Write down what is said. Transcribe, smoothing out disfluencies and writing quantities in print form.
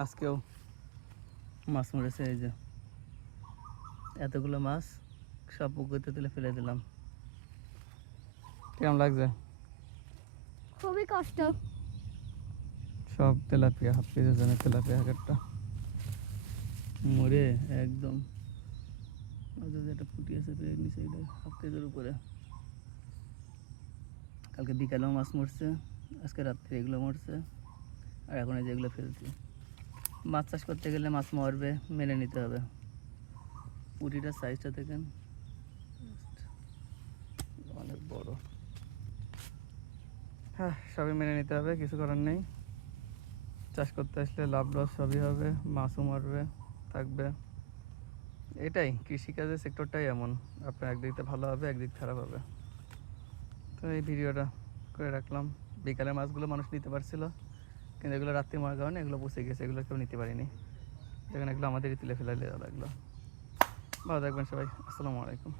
আজকেও মাছ মরেছে, এই যে এতগুলো মাছ সব পুকুরতে তুলে ফেলে দিলাম। কেমন লাগছে? খুবই কষ্ট। সব তেলাপিয়া, হাফ কেজি ওজনের তেলাপিয়া এক একটা মরে একদম। যেটা ফুটিয়েছে নিচে হাফ কেজির উপরে। কালকে বিকালেও মাছ মরছে, আজকে রাত্রে এগুলো মরছে, আর এখন এই যেগুলো ফেলছি। মাছ চাষ করতে গেলে মাছ মরবে, মেনে নিতে হবে। পুঁটিটার সাইজটা দেখেন, অনেক বড়। হ্যাঁ, সবই মেনে নিতে হবে, কিছু করার নেই। চাষ করতে আসলে লাভ লস সবই হবে, মাছও মরবে, থাকবে। এটাই কৃষিকাজের সেক্টরটাই এমন, আপনার একদিকটা ভালো হবে, একদিক খারাপ হবে। তো এই ভিডিওটা করে রাখলাম। বিকালের মাছগুলো মানুষ নিতে পারছিল, কিন্তু এগুলো রাত্রি মারার কারণে এগুলো পচে গেছে, এগুলো কেউ নিতে পারিনি। দেখেন এগুলো আমাদেরই তুলে ফেলে লাগলো। ভালো থাকবেন সবাই, আসসালামু আলাইকুম।